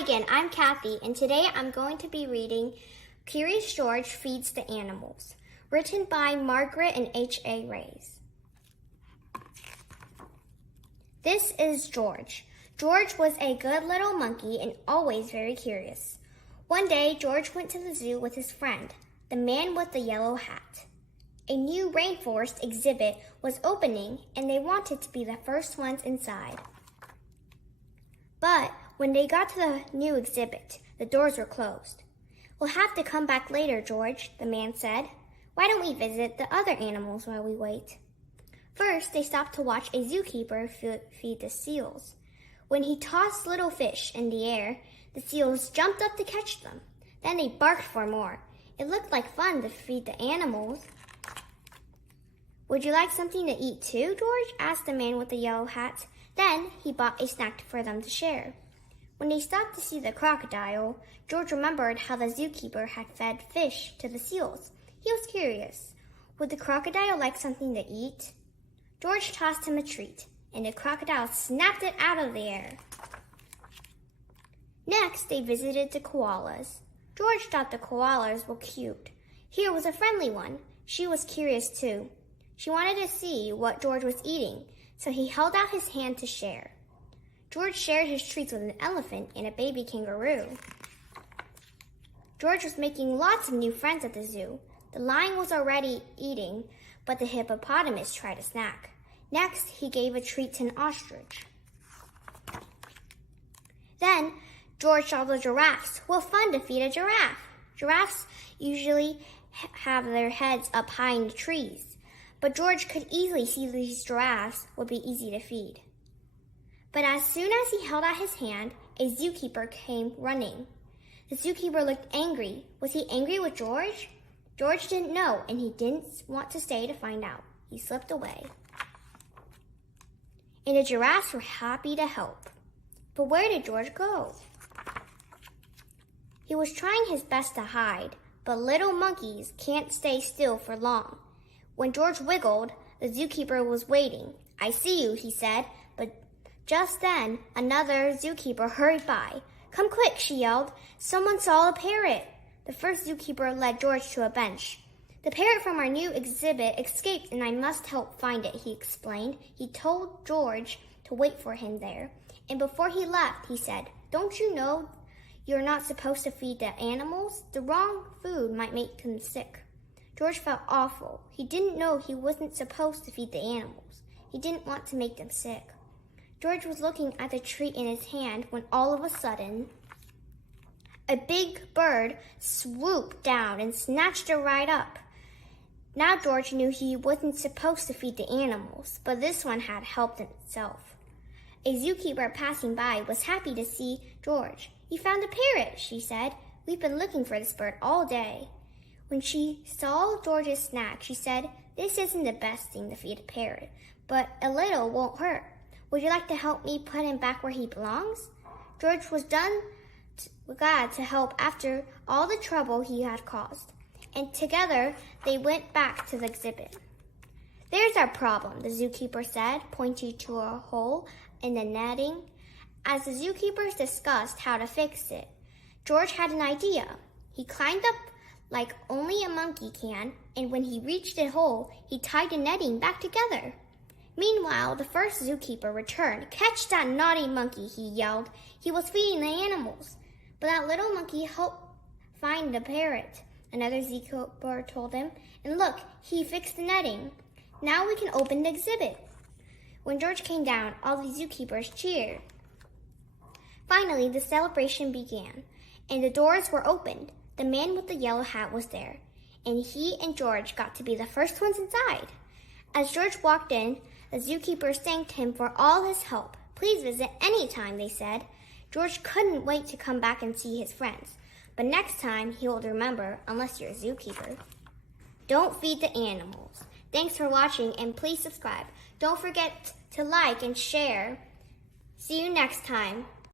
Hi again, I'm Kathy, and today I'm going to be reading Curious George Feeds the Animals, written by Margaret and H.A. Rays. This is George. George was a good little monkey and always very curious. One day, George went to the zoo with his friend, the man with the yellow hat. A new rainforest exhibit was opening, and they wanted to be the first ones inside. But when they got to the new exhibit, the doors were closed. "We'll have to come back later, George," the man said. "Why don't we visit the other animals while we wait?" First, they stopped to watch a zookeeper feed the seals. When he tossed little fish in the air, the seals jumped up to catch them. Then they barked for more. It looked like fun to feed the animals. "Would you like something to eat too, George?" asked the man with the yellow hat. Then he bought a snack for them to share. When they stopped to see the crocodile, George remembered how the zookeeper had fed fish to the seals. He was curious. Would the crocodile like something to eat? George tossed him a treat, and the crocodile snapped it out of the air. Next, they visited the koalas. George thought the koalas were cute. Here was a friendly one. She was curious too. She wanted to see what George was eating, so he held out his hand to share. George shared his treats with an elephant and a baby kangaroo. George was making lots of new friends at the zoo. The lion was already eating, but the hippopotamus tried a snack. Next, he gave a treat to an ostrich. Then, George saw the giraffes. Well, fun to feed a giraffe. Giraffes usually have their heads up high in the trees, but George could easily see these giraffes would be easy to feed. But as soon as he held out his hand, a zookeeper came running. The zookeeper looked angry. Was he angry with George? George didn't know, and he didn't want to stay to find out. He slipped away. And the giraffes were happy to help. But where did George go? He was trying his best to hide, but little monkeys can't stay still for long. When George wiggled, the zookeeper was waiting. "I see you," he said, but just then, another zookeeper hurried by. "Come quick," she yelled. "Someone saw a parrot." The first zookeeper led George to a bench. "The parrot from our new exhibit escaped and I must help find it," he explained. He told George to wait for him there. And before he left, he said, "Don't you know you're not supposed to feed the animals? The wrong food might make them sick." George felt awful. He didn't know he wasn't supposed to feed the animals. He didn't want to make them sick. George was looking at the treat in his hand when all of a sudden, a big bird swooped down and snatched it right up. Now George knew he wasn't supposed to feed the animals, but this one had helped himself. A zookeeper passing by was happy to see George. "You found a parrot," she said. "We've been looking for this bird all day." When she saw George's snack, she said, "This isn't the best thing to feed a parrot, but a little won't hurt. Would you like to help me put him back where he belongs?" George was glad to help after all the trouble he had caused, and together they went back to the exhibit. "There's our problem," the zookeeper said, pointing to a hole in the netting. As the zookeepers discussed how to fix it, George had an idea. He climbed up like only a monkey can, and when he reached the hole, he tied the netting back together. Meanwhile, the first zookeeper returned. "Catch that naughty monkey," he yelled. He was feeding the animals. But that little monkey helped find the parrot, another zookeeper told him. "And look, he fixed the netting. Now we can open the exhibit." When George came down, all the zookeepers cheered. Finally, the celebration began, and the doors were opened. The man with the yellow hat was there, and he and George got to be the first ones inside. As George walked in, the zookeepers thanked him for all his help. "Please visit any time," they said. George couldn't wait to come back and see his friends. But next time, he will remember, unless you're a zookeeper. Don't feed the animals. Thanks for watching, and please subscribe. Don't forget to like and share. See you next time.